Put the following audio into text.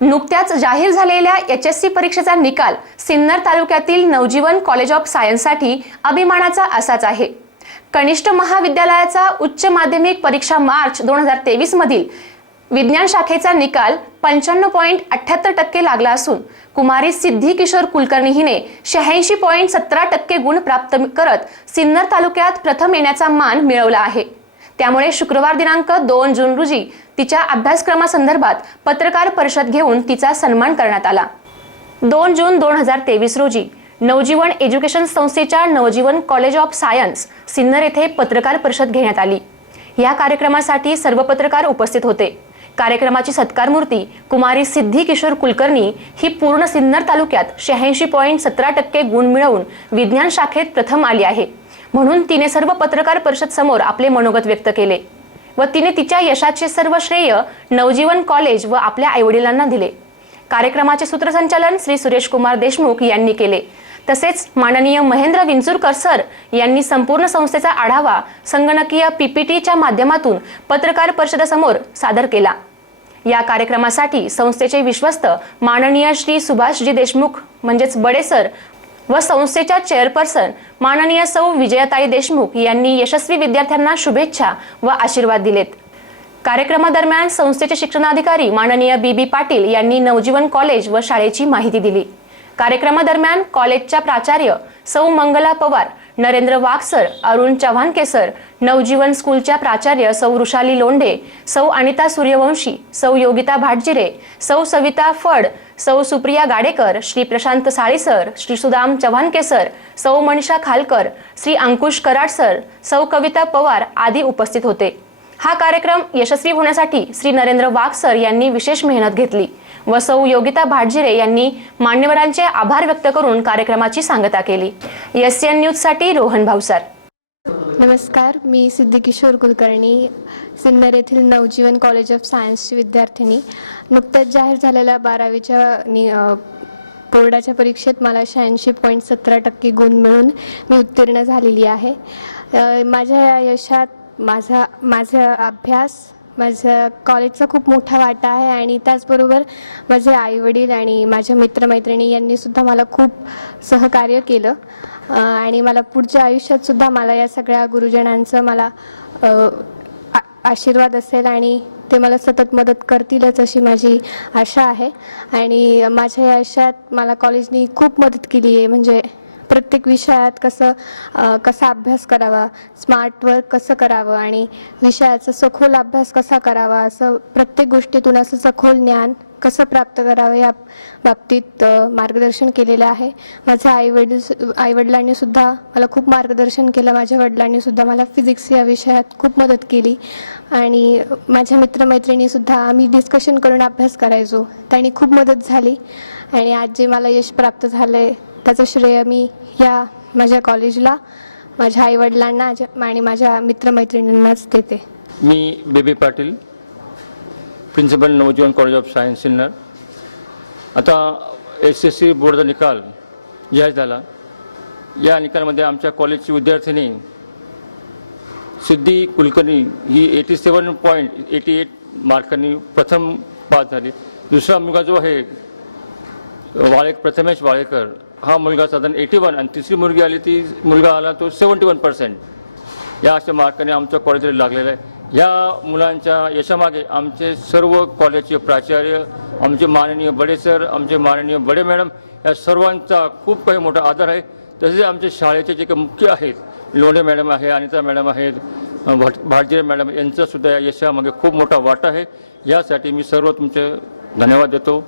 नुकत्याच जाहीर झालेल्या एच एस सी परीक्षेचा निकाल सिन्नर तालुक्यातील नवजीवन कॉलेज ऑफ सायन्ससाठी अभिमानाचा असाच आहे. कनिष्ठ महाविद्यालयाचा उच्च माध्यमिक परीक्षा मार्च दोन हजार तेवीस मधील विज्ञान शाखेचा निकाल पंच्याण्णव पॉईंट अठ्याहत्तर टक्के लागला असून कुमारी सिद्धी किशोर कुलकर्णी हिने शहाऐंशी पॉईंट सतरा टक्के गुण प्राप्त करत सिन्नर तालुक्यात प्रथम येण्याचा मान मिळवला आहे. त्यामुळे शुक्रवार दिनांक दोन जून रोजी तिच्या अभ्यासक्रमासंदर्भात पत्रकार परिषद घेऊन तिचा सन्मान करण्यात आला. दोन जून दोन हजार तेवीस रोजी नवजीवन एज्युकेशन संस्थेच्या Navjeevan college of science Sinnar येथे पत्रकार परिषद घेण्यात आली. या कार्यक्रमासाठी सर्व पत्रकार उपस्थित होते. कार्यक्रमाची सत्कार मूर्ती कुमारी सिद्धी किशोर कुलकर्णी ही पूर्ण सिन्नर तालुक्यात शहाऐंशी पॉईंट सतरा टक्के गुण मिळवून विज्ञान शाखेत प्रथम आली आहे. म्हणून तिने सर्व पत्रकार परिषद समोर आपले मनोगत व्यक्त केले व तिने तिच्या यशाचे सर्व श्रेय नवजीवन कॉलेज व आपल्या आईवडिलांना दिले. कार्यक्रमाचे सूत्रसंचालन श्री सुरेश कुमार देशमुख यांनी केले. तसेच माननीय महेंद्र विंचुरकर सर यांनी संपूर्ण संस्थेचा आढावा संगणकीय पीपीटीच्या माध्यमातून पत्रकार परिषदेसमोर सादर केला. या कार्यक्रमासाठी संस्थेचे विश्वस्त माननीय श्री सुभाषजी देशमुख म्हणजेच बडे सर व संस्थेच्या चेअरपर्सन माननीय सौ विजयताई देशमुख यांनी यशस्वी विद्यार्थ्यांना शुभेच्छा व आशीर्वाद दिलेत. कार्यक्रमादरम्यान संस्थेचे शिक्षणाधिकारी माननीय बी बी पाटील यांनी नवजीवन कॉलेज व शाळेची माहिती दिली. कार्यक्रमादरम्यान कॉलेजच्या प्राचार्य सौ मंगला पवार नरेंद्र वाघसर अरुण चव्हाण केसर नवजीवन स्कूलच्या प्राचार्य सौ वृषाली लोंढे सौ अनिता सूर्यवंशी सौ योगिता भाटजिरे सौ सविता फड सौ सुप्रिया गाडेकर श्री प्रशांत साळीसर श्री सुदाम चव्हाण केसर सौ मनीषा खालकर श्री अंकुश कराड सर सौ कविता पवार आदी उपस्थित होते. हा कार्यक्रम यशस्वी होण्यासाठी श्री नरेंद्र वाघसर यांनी विशेष मेहनत घेतली. व सौ योगिता भाटजिरे यांनी मान्यवरांचे आभार व्यक्त करून कार्यक्रमाची सांगता केली. एस एन न्यूजसाठी रोहन भावसार नमस्कार मी सिद्धिकिशोर कुलकर्णी सिन्नर येथील नवजीवन कॉलेज ऑफ सायन्सची विद्यार्थिनी. नुकत्याच जाहीर झालेल्या बारावीच्या नि बोर्डाच्या परीक्षेत मला शहाऐंशी पॉईंट सतरा टक्के गुण मिळून मी उत्तीर्ण झालेली आहे. माझ्या या यशात माझा माझा अभ्यास माझ्या कॉलेजचा खूप मोठा वाटा आहे आणि त्याचबरोबर माझे आईवडील आणि माझ्या मित्रमैत्रिणी यांनीसुद्धा मला खूप सहकार्य केलं. आणि मला पुढच्या आयुष्यातसुद्धा मला या सगळ्या गुरुजनांचं मला आ- आशीर्वाद असेल आणि ते मला सतत मदत करतीलच अशी माझी आशा आहे. आणि माझ्या या आयुष्यात मला कॉलेजनी खूप मदत केली आहे. म्हणजे प्रत्येक विषयात कसं कसा अभ्यास करावा स्मार्ट वर्क कसं करावं आणि विषयाचा सखोल अभ्यास कसा करावा असं प्रत्येक गोष्टीतून असं सखोल ज्ञान कसं प्राप्त करावं या बाबतीत मार्गदर्शन केलेलं आहे. माझ्या आईवडील आईवडिलांनी सुद्धा मला खूप मार्गदर्शन केलं. माझ्या वडिलांनी सुद्धा मला फिजिक्स या विषयात खूप मदत केली. आणि माझ्या मित्रमैत्रिणी सुद्धा आम्ही डिस्कशन करून अभ्यास करायचो. त्यांनी खूप मदत झाली. आणि आज जे मला यश प्राप्त झालं आहे त्याचं श्रेय मी या माझ्या कॉलेजला माझ्या आईवडिलांना आणि माझ्या मित्रमैत्रिणींनाच देते. मी Baby Patil principal Navjeevan college of science Sinnar. आता एस एस सी बोर्डचा निकाल जाहीर झाला. या निकालामध्ये आमच्या कॉलेजची विद्यार्थिनी सिद्धी कुलकर्णी ही eighty seven point eighty eight मार्कांनी प्रथम पास झाली. दुसरा मुलगा जो आहे वाळे प्रथमेश वाळेकर हा मुलगा साधारण एटी वन आणि तिसरी मुलगी आली ती मुलगा आला तो सेवन्टी वन पर्सेंट या अशा मार्काने आमच्या कॉलेजला लागलेलं आहे. या मुलांच्या यशामागे आमचे सर्व कॉलेजचे प्राचार्य आमचे माननीय बडे सर आमचे माननीय बडे मॅडम या सर्वांचा खूप काही मोठा आदर आहे. तसेच आमचे शाळेचे जे काही मुख्य आहेत लोणे मॅडम आहे अनिता मॅडम आहेत भट भाटजिरे मॅडम यांचासुद्धा या यशामागे खूप मोठा वाटा आहे. यासाठी मी सर्व तुमचे धन्यवाद देतो.